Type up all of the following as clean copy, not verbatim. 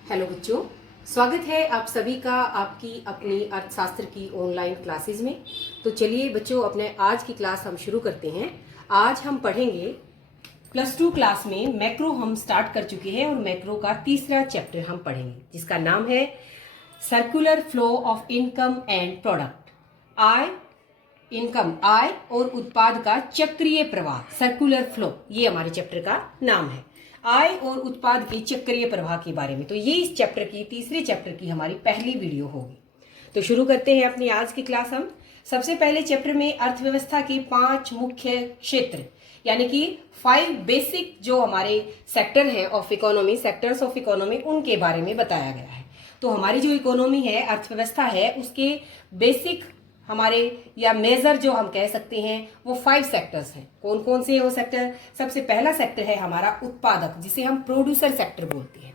Hello बच्चों, स्वागत है आप सभी का आपकी अपनी अर्थशास्त्र की ऑनलाइन क्लासेस में। तो चलिए बच्चों, अपने आज की क्लास हम शुरू करते हैं। आज हम पढ़ेंगे +2 क्लास में मैक्रो हम स्टार्ट कर चुके हैं और मैक्रो का तीसरा चैप्टर हम पढ़ेंगे जिसका नाम है circular flow of income and product. आय और उत्पाद का चक्रीय प्रवाह, सर्कुलर फ्लो, ये हमारे चैप्टर का नाम है। आय और उत्पाद के चक्रीय प्रवाह के बारे में। तो ये इस चैप्टर की तीसरे चैप्टर की हमारी पहली वीडियो होगी। तो शुरू करते हैं अपनी आज की क्लास। हम सबसे पहले चैप्टर में अर्थव्यवस्था के 5 मुख्य क्षेत्र यानी कि 5 बेसिक जो हमारे सेक्टर हैं of economy, sectors of economy, उनके बारे में बताया गया है। तो हमारी जो इकोनॉमी है, अर्थव्यवस्था है, उसके बेसिक हमारे या मेजर जो हम कह सकते हैं वो 5 सेक्टर्स हैं। कौन कौन से हैं वो सेक्टर? सबसे पहला सेक्टर है हमारा उत्पादक, जिसे हम प्रोड्यूसर सेक्टर बोलते हैं।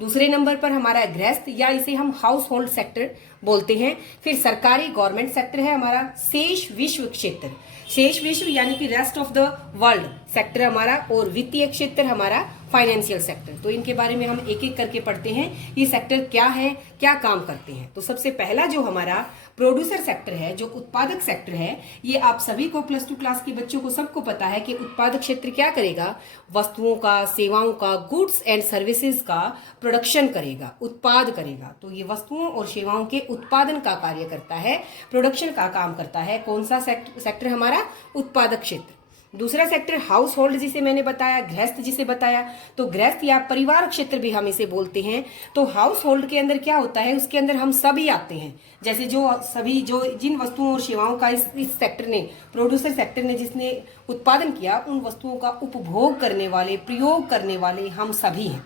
दूसरे नंबर पर हमारा गृहस्थ या इसे हम हाउस होल्ड सेक्टर बोलते हैं। फिर सरकारी गवर्नमेंट सेक्टर है हमारा। शेष विश्व क्षेत्र, शेष विश्व यानी कि rest of the world sector हमारा। और वित्तीय क्षेत्र हमारा फाइनेंशियल सेक्टर। तो इनके बारे में हम एक एक करके पढ़ते हैं, ये सेक्टर क्या है, क्या काम करते हैं। तो सबसे पहला जो हमारा प्रोड्यूसर सेक्टर है, जो उत्पादक सेक्टर है, ये आप सभी को +2 क्लास के बच्चों को सबको पता है कि उत्पादक क्षेत्र क्या करेगा? वस्तुओं का, सेवाओं का, गुड्स एंड सर्विसेज का प्रोडक्शन करेगा, उत्पाद करेगा। तो ये वस्तुओं और सेवाओं के उत्पादन का कार्य करता है, प्रोडक्शन का काम करता है। कौन सा सेक्टर हमारा? उत्पादक क्षेत्र। दूसरा सेक्टर हाउस होल्ड, जिसे मैंने बताया, गृहस्थ जिसे बताया। तो गृहस्थ या परिवार क्षेत्र भी हम इसे बोलते हैं। तो हाउस होल्ड के अंदर क्या होता है? उसके अंदर हम सभी आते हैं। जैसे जो जिन वस्तुओं और सेवाओं का इस सेक्टर ने, प्रोड्यूसर सेक्टर ने जिसने उत्पादन किया, उन वस्तुओं का उपभोग करने वाले, प्रयोग करने वाले हम सभी हैं।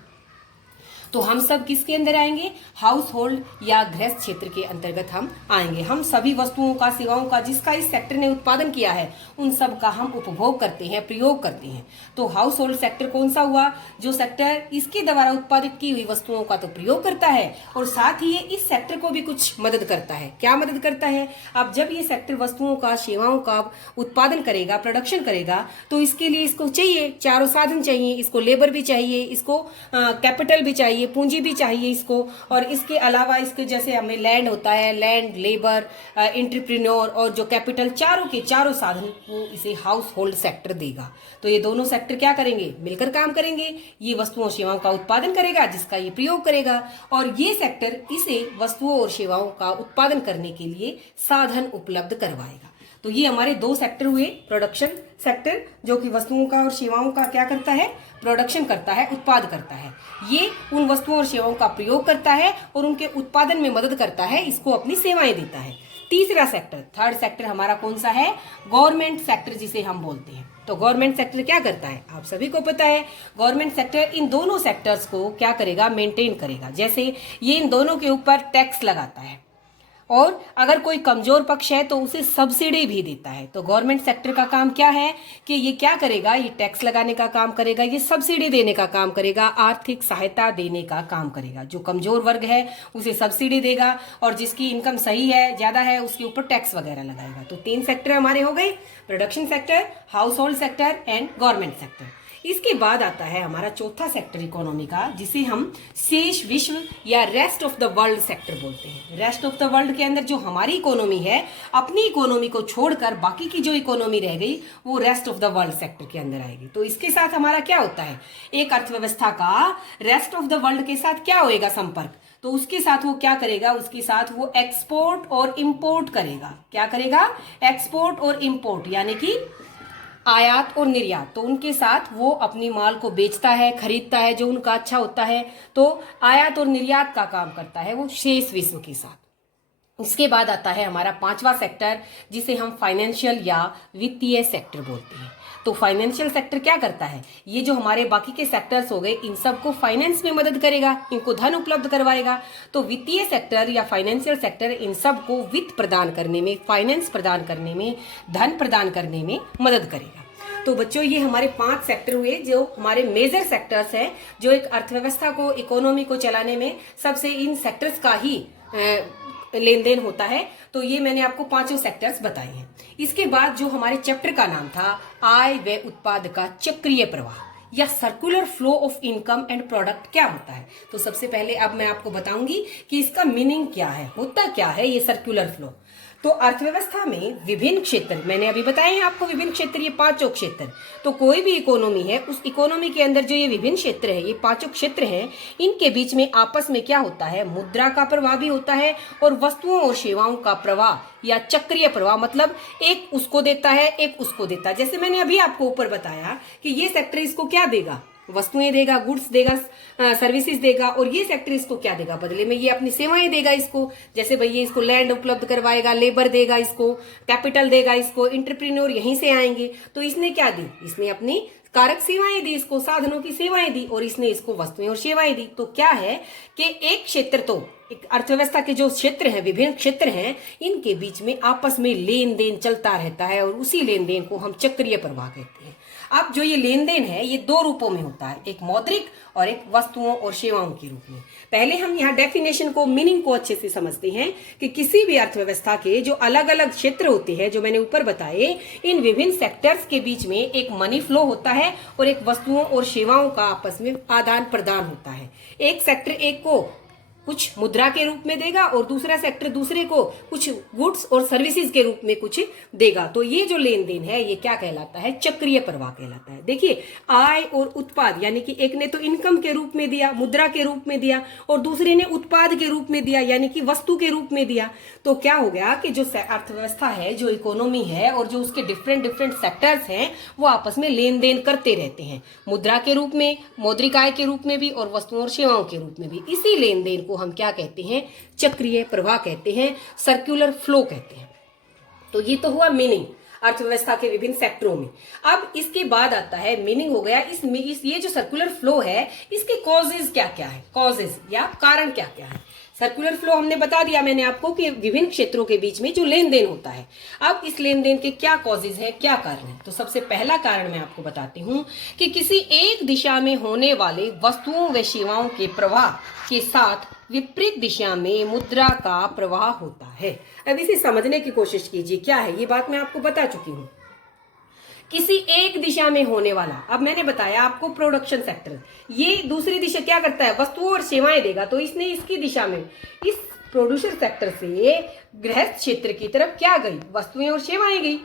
तो हम सब किसके अंदर आएंगे? हाउस होल्ड या गृहस्थ क्षेत्र के अंतर्गत हम आएंगे। हम सभी वस्तुओं का, सेवाओं का, जिसका इस सेक्टर ने उत्पादन किया है, उन सब का हम उपभोग करते हैं, प्रयोग करते हैं। तो हाउस होल्ड सेक्टर कौन सा हुआ? जो सेक्टर इसके द्वारा उत्पादित की हुई वस्तुओं का तो प्रयोग करता है और साथ ही ये इस सेक्टर को भी कुछ मदद करता है। क्या मदद करता है? अब जब ये सेक्टर वस्तुओं का, सेवाओं का उत्पादन करेगा, प्रोडक्शन करेगा, तो इसके लिए इसको चाहिए, चारों साधन चाहिए। इसको लेबर भी चाहिए, इसको कैपिटल भी चाहिए, पूंजी भी चाहिए इसको। और इसके अलावा इसके जैसे हमें लैंड होता है, लैंड, लेबर, एंटरप्रेन्योर और जो कैपिटल, चारों के चारों साधन वो इसे हाउस होल्ड सेक्टर देगा। तो ये दोनों सेक्टर क्या करेंगे? मिलकर काम करेंगे। ये वस्तुओं सेवाओं का उत्पादन करेगा, जिसका ये प्रयोग करेगा, और ये सेक्टर इसे वस्तुओं और सेवाओं का उत्पादन करने के लिए साधन उपलब्ध करवाएगा। तो ये हमारे 2 सेक्टर हुए। प्रोडक्शन सेक्टर जो कि वस्तुओं का और सेवाओं का क्या करता है? प्रोडक्शन करता है, उत्पाद करता है। ये उन वस्तुओं और सेवाओं का प्रयोग करता है और उनके उत्पादन में मदद करता है, इसको अपनी सेवाएं देता है। तीसरा सेक्टर, थर्ड सेक्टर हमारा कौन सा है? गवर्नमेंट सेक्टर, जिसे हम बोलते हैं। तो गवर्नमेंट सेक्टर क्या करता है? आप सभी को पता है। गवर्नमेंट सेक्टर इन दोनों सेक्टर्स को क्या करेगा? मेंटेन करेगा। जैसे ये इन दोनों के ऊपर टैक्स लगाता है और अगर कोई कमजोर पक्ष है तो उसे सब्सिडी भी देता है। तो गवर्नमेंट सेक्टर का काम क्या है कि ये क्या करेगा? ये टैक्स लगाने का काम करेगा, ये सब्सिडी देने का काम करेगा, आर्थिक सहायता देने का काम करेगा। जो कमजोर वर्ग है उसे सब्सिडी देगा और जिसकी इनकम सही है, ज्यादा है, उसके ऊपर टैक्स वगैरह लगाएगा। तो 3 सेक्टर हमारे हो गए, production sector, house hold sector and government sector. इसके बाद आता है हमारा चौथा सेक्टर इकोनॉमी का, जिसे हम शेष विश्व या rest of the world sector बोलते हैं। रेस्ट ऑफ द वर्ल्ड के अंदर जो हमारी इकोनॉमी है, अपनी इकोनॉमी को छोड़कर बाकी की जो इकोनॉमी रह गई वो rest of the world sector के अंदर आएगी। तो इसके साथ हमारा क्या होता है? एक अर्थव्यवस्था का रेस्ट ऑफ द वर्ल्ड के साथ क्या होएगा संपर्क? तो उसके साथ वो क्या करेगा? उसके साथ वो एक्सपोर्ट और इंपोर्ट करेगा। क्या करेगा? एक्सपोर्ट और इंपोर्ट, यानी कि आयात और निर्यात। तो उनके साथ वो अपनी माल को बेचता है, खरीदता है, जो उनका अच्छा होता है। तो आयात और निर्यात का काम करता है वो शेष विश्व के साथ। इसके बाद आता है हमारा 5वां सेक्टर, जिसे हम फाइनेंशियल या वित्तीय सेक्टर बोलते हैं। तो फाइनेंशियल सेक्टर क्या करता है? ये जो हमारे बाकी के सेक्टर्स हो गए, इन सबको फाइनेंस में मदद करेगा, इनको धन उपलब्ध करवाएगा। तो वित्तीय सेक्टर या फाइनेंशियल सेक्टर इन सबको वित्त प्रदान करने में, फाइनेंस प्रदान करने में, धन प्रदान करने में मदद करेगा। तो बच्चों, ये हमारे 5 सेक्टर हुए जो हमारे मेजर सेक्टर्स हैं, जो एक अर्थव्यवस्था को, इकोनॉमी को चलाने में सबसे इन सेक्टर्स का ही लेन देन होता है। तो ये मैंने आपको 5 सेक्टर्स बताए हैं। इसके बाद जो हमारे चैप्टर का नाम था आय व उत्पाद का चक्रीय प्रवाह, या circular flow of income and product क्या होता है। तो सबसे पहले अब मैं आपको बताऊंगी कि इसका मीनिंग क्या है, होता क्या है ये सर्कुलर फ्लो। तो अर्थव्यवस्था में विभिन्न क्षेत्र, मैंने अभी बताए हैं आपको विभिन्न क्षेत्र, ये पांचों क्षेत्र। तो कोई भी इकोनॉमी है, उस इकोनॉमी के अंदर जो ये विभिन्न क्षेत्र है, ये पांचों क्षेत्र हैं, इनके बीच में आपस में क्या होता है, मुद्रा का प्रवाह भी होता है और वस्तुओं और सेवाओं का प्रवाह या चक्रीय प्रवाह, मतलब एक उसको देता है एक उसको देता है। जैसे मैंने अभी आपको ऊपर बताया कि ये सेक्टर इसको क्या देगा, वस्तुएं देगा, गुड्स देगा, सर्विसेज देगा, और ये सेक्टर इसको क्या देगा, बदले में ये अपनी सेवाएं देगा इसको। जैसे भाई ये इसको लैंड उपलब्ध करवाएगा, लेबर देगा इसको, कैपिटल देगा इसको, एंटरप्रेन्योर यहीं से आएंगे। तो इसने क्या दी, इसने अपनी कारक सेवाएं दी, इसको साधनों की सेवाएं दी, और इसने इसको वस्तुएं और सेवाएं दी। तो क्या है कि एक क्षेत्र, तो एक अर्थव्यवस्था के जो क्षेत्र हैं, विभिन्न क्षेत्र हैं, इनके बीच में आपस में लेन देन चलता रहता है, और उसी लेन देन को हम चक्रीय प्रवाह कहते हैं। अब जो ये लेन देन है ये दो रूपों में होता है, एक मौद्रिक और एक वस्तुओं और सेवाओं के रूप में। पहले हम यहाँ डेफिनेशन को, मीनिंग को अच्छे से समझते हैं कि किसी भी अर्थव्यवस्था के जो अलग अलग क्षेत्र होते हैं, जो मैंने ऊपर बताए, इन विभिन्न सेक्टर्स के बीच में एक मनी फ्लो होता है और एक वस्तुओं और सेवाओं का आपस में आदान प्रदान होता है। एक सेक्टर एक को कुछ मुद्रा के रूप में देगा और दूसरा सेक्टर दूसरे को कुछ गुड्स और सर्विसेज के रूप में कुछ देगा। तो ये जो लेन देन है ये क्या कहलाता है, चक्रीय प्रवाह कहलाता है। देखिए, आय और उत्पाद, यानी कि एक ने तो इनकम के रूप में दिया, मुद्रा के रूप में दिया, और दूसरे ने उत्पाद के रूप में दिया, यानी कि वस्तु के रूप में दिया। तो क्या हो गया कि जो अर्थव्यवस्था है, जो इकोनॉमी है, और जो उसके डिफरेंट डिफरेंट सेक्टर्स हैं, वो आपस में लेन देन करते रहते हैं, मुद्रा के रूप में, मौद्रिक आय के रूप में भी, और वस्तुओं और सेवाओं के रूप में भी। इसी लेन देन को हम क्या कहते हैं, चक्रीय प्रवाह कहते हैं, सर्कुलर फ्लो कहते हैं। तो ये तो हुआ मीनिंग अर्थव्यवस्था के विभिन्न सेक्टरों में। अब इसके बाद आता है, मीनिंग हो गया, इस ये जो सर्कुलर फ्लो है, इसके कॉजेज क्या क्या है, कॉजेज या कारण क्या क्या है। सर्कुलर फ्लो हमने बता दिया मैंने आपको कि विभिन्न क्षेत्रों के बीच में जो लेन देन होता है। अब इस लेन देन के क्या कॉजेज है, क्या कारण है। तो सबसे पहला कारण मैं आपको बताती हूँ कि किसी एक दिशा में होने वाले वस्तुओं व सेवाओं के प्रवाह के साथ विपरीत दिशा में मुद्रा का प्रवाह होता है। अब इसे समझने की कोशिश कीजिए, क्या है ये बात मैं आपको बता चुकी हूँ। किसी एक दिशा में होने वाला, अब मैंने बताया आपको प्रोडक्शन सेक्टर, ये दूसरी दिशा क्या करता है, वस्तुओं और सेवाएं देगा। तो इसने इसकी दिशा में, इस प्रोड्यूसर सेक्टर से गृहस्थ क्षेत्र की तरफ क्या गई, वस्तुएं और सेवाएं गई।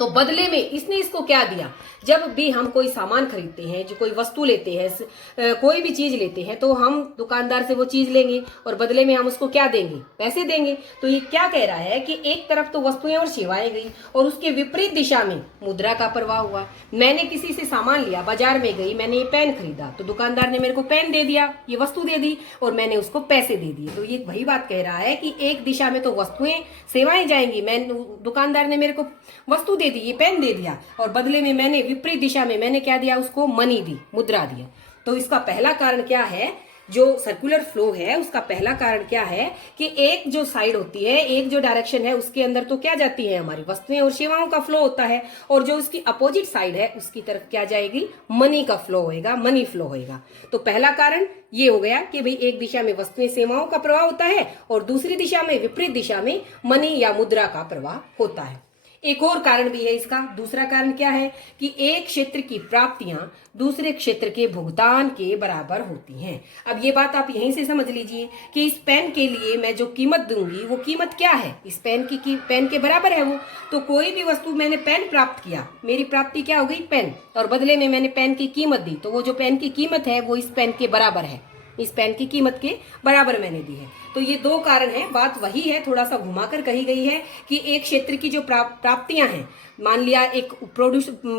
तो बदले में इसने इसको क्या दिया, जब भी हम कोई सामान खरीदते हैं, जो कोई वस्तु लेते हैं, कोई भी चीज लेते हैं, तो हम दुकानदार से वो चीज लेंगे और बदले में हम उसको क्या देंगे, पैसे देंगे। तो ये क्या कह रहा है कि एक तरफ तो वस्तुएं और सेवाएं गई और उसके विपरीत दिशा में मुद्रा का प्रवाह हुआ। मैंने किसी से सामान लिया, बाजार में गई, मैंने ये पेन खरीदा, तो दुकानदार ने मेरे को पेन दे दिया, ये वस्तु दे दी, और मैंने उसको पैसे दे दिए। तो ये वही बात कह रहा है कि एक दिशा में तो वस्तुएं सेवाएं जाएंगी, दुकानदार ने मेरे को वस्तु दे दी, ये पेन दे दिया, और बदले में मैंने विपरीत दिशा में मैंने क्या दिया, उसको मनी दी, मुद्रा दिया। तो इसका पहला कारण क्या है, जो सर्कुलर फ्लो है उसका पहला कारण क्या है कि एक जो साइड होती है, एक जो डायरेक्शन है, उसके अंदर तो क्या जाती है, हमारी वस्तुएं और सेवाओं का फ्लो होता है, और जो उसकी अपोजिट साइड है उसकी तरफ क्या जाएगी, मनी का फ्लो होएगा, मनी फ्लो होएगा। तो पहला कारण ये हो गया कि भाई एक दिशा में वस्तुएं सेवाओं का प्रवाह होता है और दूसरी दिशा में, विपरीत दिशा में मनी या मुद्रा का प्रवाह होता है। एक और कारण भी है इसका, दूसरा कारण क्या है कि एक क्षेत्र की प्राप्तियां दूसरे क्षेत्र के भुगतान के बराबर होती हैं। अब ये बात आप यहीं से समझ लीजिए कि इस पेन के लिए मैं जो कीमत दूंगी वो कीमत क्या है, इस पेन की पेन के बराबर है वो। तो कोई भी वस्तु, मैंने पेन प्राप्त किया, मेरी प्राप्ति क्या हो गई, पेन, और बदले में मैंने पेन की कीमत दी, तो वो जो पेन की कीमत है वो इस पेन के बराबर है, इस पेन की कीमत के बराबर मैंने दी है। तो ये दो कारण हैं, बात वही है, थोड़ा सा घुमाकर कही गई है कि एक क्षेत्र की जो प्राप्तियां हैं, मान लिया एक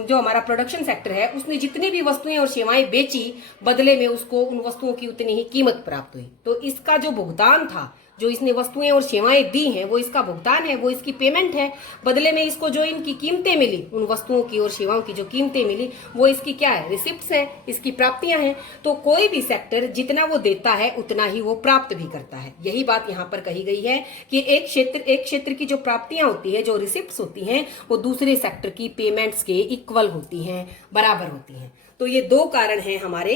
जो हमारा प्रोडक्शन सेक्टर है, उसने जितनी भी वस्तुएं और सेवाएं बेची, बदले में उसको उन वस्तुओं की उतनी ही कीमत प्राप्त हुई। तो इसका जो भुगतान था, जो इसने वस्तुएं और सेवाएं दी हैं, वो इसका भुगतान है, वो इसकी पेमेंट है। बदले में इसको जो इनकी कीमतें मिली, उन वस्तुओं की और सेवाओं की जो कीमतें मिली, वो इसकी क्या है, रिसिप्ट्स है, इसकी प्राप्तियां हैं। तो कोई भी सेक्टर जितना वो देता है उतना ही वो प्राप्त भी करता है। यही बात यहाँ पर कही गई है कि एक क्षेत्र की जो प्राप्तियां होती है, जो रिसिप्ट्स होती हैं, वो दूसरे सेक्टर की पेमेंट्स के इक्वल होती हैं, बराबर होती हैं। तो ये दो कारण हैं हमारे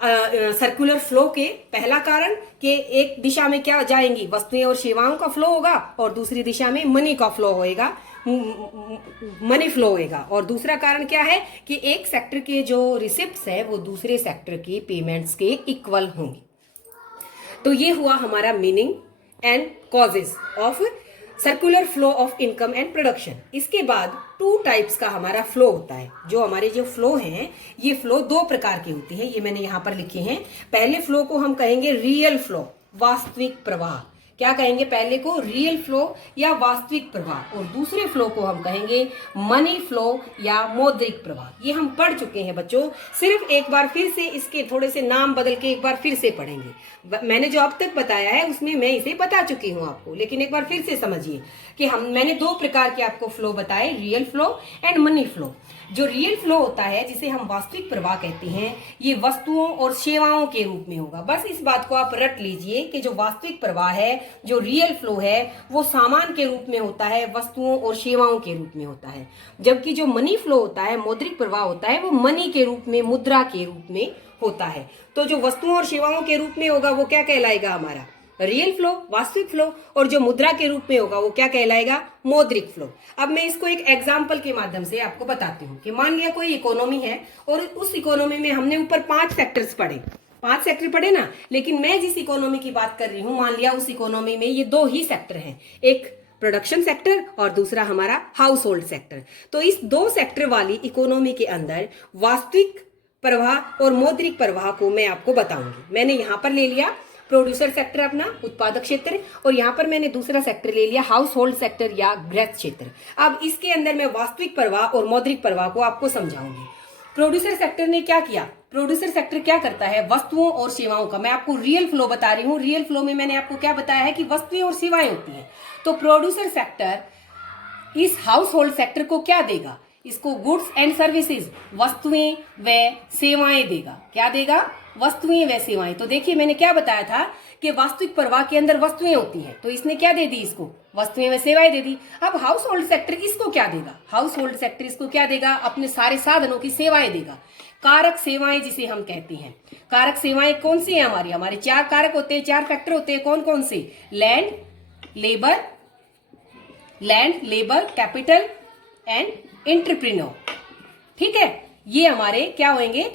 सर्कुलर फ्लो के। पहला कारण कि एक दिशा में क्या जाएंगी, वस्तुएं और सेवाओं का फ्लो होगा, और दूसरी दिशा में मनी का फ्लो होएगा, मनी फ्लो होएगा। और दूसरा कारण क्या है कि एक सेक्टर के जो रिसिप्ट्स है वो दूसरे सेक्टर के पेमेंट्स के इक्वल होंगे। तो ये हुआ हमारा meaning and causes of circular flow of income and production. इसके बाद टू टाइप्स का हमारा फ्लो होता है। जो हमारे जो फ्लो हैं ये फ्लो दो प्रकार की होती है, ये मैंने यहां पर लिखे हैं। पहले फ्लो को हम कहेंगे रियल फ्लो, वास्तविक प्रवाह। क्या कहेंगे पहले को? रियल फ्लो या वास्तविक प्रवाह। और दूसरे फ्लो को हम कहेंगे मनी फ्लो या मौद्रिक प्रवाह। ये हम पढ़ चुके हैं बच्चों, सिर्फ एक बार फिर से इसके थोड़े से नाम बदल के एक बार फिर से पढ़ेंगे। मैंने जो अब तक बताया है उसमें मैं इसे बता चुकी हूं आपको, लेकिन एक बार फिर से समझिए कि मैंने दो प्रकार के आपको फ्लो बताए, real flow and money flow. जो रियल फ्लो होता है जिसे हम वास्तविक प्रवाह कहते हैं, ये वस्तुओं और सेवाओं के रूप में होगा। बस इस बात को आप रट लीजिए कि जो वास्तविक प्रवाह है, जो रियल फ्लो है, वो सामान के रूप में होता है, वस्तुओं और सेवाओं के रूप में होता है। जबकि जो मनी फ्लो होता है, मौद्रिक प्रवाह होता है, वो मनी के रूप में, मुद्रा के रूप में होता है। तो जो वस्तुओं और सेवाओं के रूप में होगा वो क्या कहलाएगा? हमारा रियल फ्लो, वास्तविक फ्लो। और जो मुद्रा के रूप में होगा वो क्या कहलाएगा? मौद्रिक फ्लो। अब मैं इसको एक एग्जांपल के माध्यम से आपको बताती हूँ कि मान लिया कोई इकोनॉमी है और उस इकोनॉमी में हमने ऊपर 5 सेक्टर्स पढ़े, 5 सेक्टर पढ़े ना, लेकिन मैं जिस इकोनॉमी की बात कर रही हूँ, मान लिया उस इकोनॉमी में ये 2 ही सेक्टर हैं, एक प्रोडक्शन सेक्टर और दूसरा हमारा हाउस होल्ड सेक्टर। तो इस 2 सेक्टर वाली इकोनॉमी के अंदर वास्तविक प्रवाह और मौद्रिक प्रवाह को मैं आपको बताऊंगी। मैंने यहाँ पर ले लिया प्रोड्यूसर सेक्टर, अपना उत्पादक क्षेत्र, और यहाँ पर मैंने दूसरा सेक्टर ले लिया हाउस होल्ड सेक्टर या गृह क्षेत्र। अब इसके अंदर मैं वास्तविक प्रवाह और मौद्रिक प्रवाह को आपको समझाऊंगी। प्रोड्यूसर सेक्टर ने क्या किया? प्रोड्यूसर सेक्टर क्या करता है? वस्तुओं और सेवाओं का, मैं आपको रियल फ्लो बता रही हूँ। रियल फ्लो में मैंने आपको क्या बताया है कि वस्तुएं और सेवाएं होती हैं। तो प्रोड्यूसर सेक्टर इस हाउस होल्ड सेक्टर को क्या देगा? इसको गुड्स एंड सर्विसेज, वस्तुएं व सेवाएं देगा। क्या देगा? वस्तुएं व सेवाएं। तो देखिए मैंने क्या बताया था कि वास्तविक प्रवाह के अंदर वस्तुएं होती हैं, तो इसने क्या दे दी? इसको वस्तुएं व सेवाएं दे दी। अब हाउस होल्ड सेक्टर इसको क्या देगा? हाउस होल्ड सेक्टर इसको क्या देगा? अपने सारे साधनों की सेवाएं देगा। कारक सेवाएं जिसे हम कहते हैं। कारक सेवाएं कौन सी है? हमारे 4 कारक होते हैं, 4 फैक्टर होते हैं। कौन कौन से? Land, labour, capital and entrepreneur. ठीक है, ये हमारे क्या होंगे?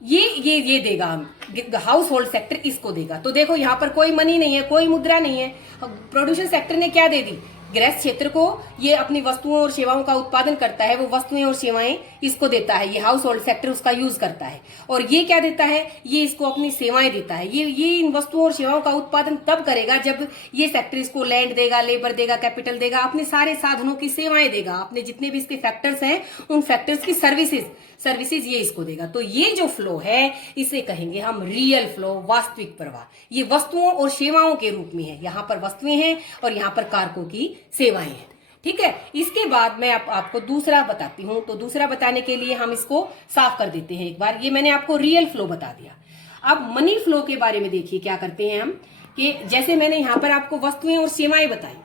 ये देगा हम, हाउस होल्ड सेक्टर इसको देगा। तो देखो यहाँ पर कोई मनी नहीं है, कोई मुद्रा नहीं है। प्रोड्यूसर सेक्टर ने क्या दे दी? गृह क्षेत्र को, ये अपनी वस्तुओं और सेवाओं का उत्पादन करता है, वो वस्तुएं और सेवाएं इसको देता है, ये हाउस होल्ड सेक्टर उसका यूज करता है। और ये क्या देता है? ये इसको अपनी सेवाएं देता है। ये इन वस्तुओं और सेवाओं का उत्पादन तब करेगा जब ये सेक्टर इसको लैंड देगा, लेबर देगा, कैपिटल देगा, अपने सारे साधनों की सेवाएं देगा, अपने जितने भी इसके फैक्टर्स हैं उन फैक्टर्स की सर्विसेज ये इसको देगा। तो ये जो फ्लो है इसे कहेंगे हम रियल फ्लो, वास्तविक प्रवाह। ये वस्तुओं और सेवाओं के रूप में है, यहाँ पर वस्तुएं हैं और यहाँ पर कारकों की सेवाएं हैं। ठीक है, इसके बाद मैं आपको दूसरा बताती हूँ। तो दूसरा बताने के लिए हम इसको साफ कर देते हैं एक बार। ये मैंने आपको रियल फ्लो बता दिया। अब मनी फ्लो के बारे में देखिए क्या करते हैं हम, कि जैसे मैंने यहाँ पर आपको वस्तुएं और सेवाएं बताई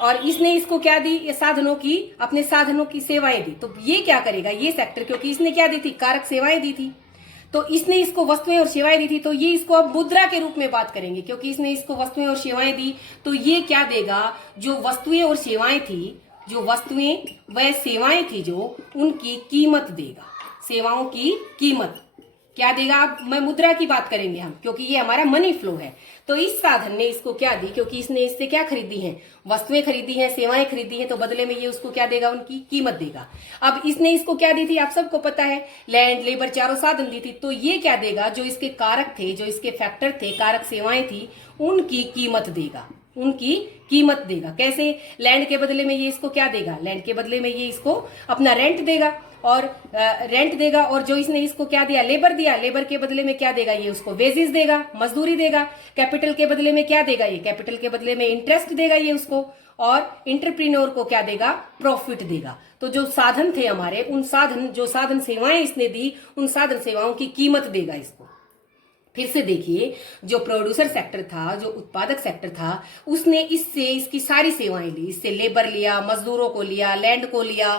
और इसने इसको क्या दी? ये साधनों की, अपने साधनों की सेवाएं दी। तो ये क्या करेगा? ये सेक्टर, क्योंकि इसने क्या दी थी? कारक सेवाएं दी थी, तो इसने इसको वस्तुएं और सेवाएं दी थी। तो ये इसको अब मुद्रा के रूप में बात करेंगे, क्योंकि इसने इसको वस्तुएं और सेवाएं दी। तो ये क्या देगा? जो वस्तुएं और सेवाएं थी, जो वस्तुएं व सेवाएं थी, जो उनकी कीमत देगा। सेवाओं की कीमत क्या देगा? अब मैं मुद्रा की बात करेंगे हम, क्योंकि ये हमारा मनी फ्लो है। तो इस साधन ने इसको क्या दी? क्योंकि इसने इससे क्या खरीदी है? वस्तुएं खरीदी हैं, सेवाएं खरीदी हैं, तो बदले में ये उसको क्या देगा? उनकी कीमत देगा। अब इसने इसको क्या दी थी? आप सबको पता है, लैंड, लेबर, चारों साधन दी थी। तो ये क्या देगा? जो इसके कारक थे, जो इसके फैक्टर थे, कारक सेवाएं थी, उनकी कीमत देगा। उनकी कीमत देगा। कैसे? लैंड के बदले में ये इसको क्या देगा? लैंड के बदले में ये इसको अपना रेंट देगा, और रेंट देगा। और जो इसने इसको क्या दिया? लेबर दिया। लेबर के बदले में क्या देगा? ये उसको वेजेस देगा, मजदूरी देगा। कैपिटल के बदले में क्या देगा? ये कैपिटल के बदले में इंटरेस्ट देगा ये उसको। और एंटरप्रेन्योर को क्या देगा? प्रॉफिट देगा। तो जो साधन थे हमारे, उन साधन, जो साधन सेवाएं इसने दी, उन साधन सेवाओं की कीमत देगा इसको। फिर से देखिए, जो प्रोड्यूसर सेक्टर था, जो उत्पादक सेक्टर था, उसने इससे इसकी सारी सेवाएं ली। इससे लेबर लिया, मजदूरों को लिया, लैंड को लिया,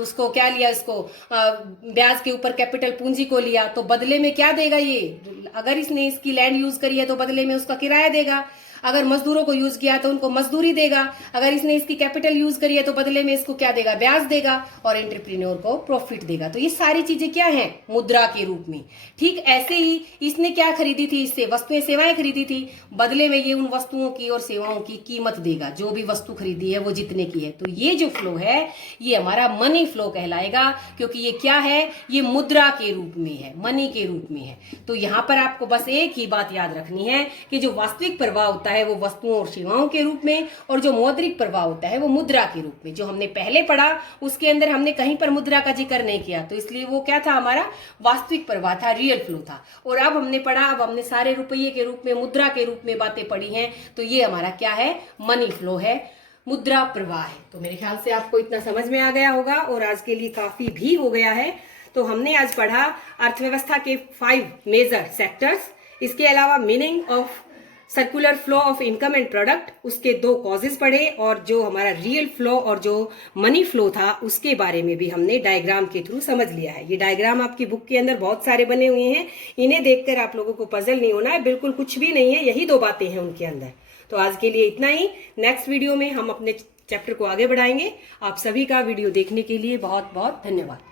उसको क्या लिया? इसको ब्याज के ऊपर कैपिटल पूंजी को लिया। तो बदले में क्या देगा ये? अगर इसने इसकी लैंड यूज करी है तो बदले में उसका किराया देगा। अगर मजदूरों को यूज किया तो उनको मजदूरी देगा, अगर इसने इसकी कैपिटल यूज करी है तो बदले में इसको क्या देगा, ब्याज देगा, और एंटरप्रेन्योर को प्रॉफिट देगा। तो ये सारी चीजें क्या है, मुद्रा के रूप में। ठीक ऐसे ही इसने क्या खरीदी थी, इससे वस्तुएं सेवाएं खरीदी थी, बदले में ये उन वस्तुओं की और सेवाओं की कीमत देगा, जो भी वस्तु खरीदी है वो जितने की है। तो ये जो फ्लो है ये हमारा मनी फ्लो कहलाएगा, क्योंकि ये क्या है, ये मुद्रा के रूप में है, मनी के रूप में है। तो यहां पर आपको बस एक ही बात याद रखनी है कि जो वास्तविक प्रवाह होता है वो वस्तुओं और सेवाओं के रूप में, और जो मौद्रिक प्रवाह होता है वो मुद्रा के रूप में। जो हमने पहले पढ़ा उसके अंदर हमने कहीं पर मुद्रा का जिक्र नहीं किया, तो इसलिए वो क्या था, हमारा वास्तविक प्रवाह था, रियल फ्लो था। और अब हमने पढ़ा, अब हमने सारे रुपये के रूप में, मुद्रा के रूप में बातें पढ़ी हैं, तो ये हमारा क्या है, मनी फ्लो है, मुद्रा प्रवाह है। तो मेरे ख्याल से आपको इतना समझ में आ गया होगा, और आज के लिए काफी भी हो गया है। तो हमने आज पढ़ा अर्थव्यवस्था के 5 मेजर सेक्टर्स, इसके अलावा meaning of circular flow of income and product, उसके 2 कॉजेज पढ़े, और जो हमारा रियल फ्लो और जो मनी फ्लो था उसके बारे में भी हमने डायग्राम के थ्रू समझ लिया है। ये डायग्राम आपकी बुक के अंदर बहुत सारे बने हुए हैं, इन्हें देखकर आप लोगों को पजल नहीं होना है, बिल्कुल कुछ भी नहीं है, यही 2 बातें हैं उनके अंदर। तो आज के लिए इतना ही। नेक्स्ट वीडियो में हम अपने चैप्टर को आगे बढ़ाएंगे। आप सभी का वीडियो देखने के लिए बहुत बहुत धन्यवाद।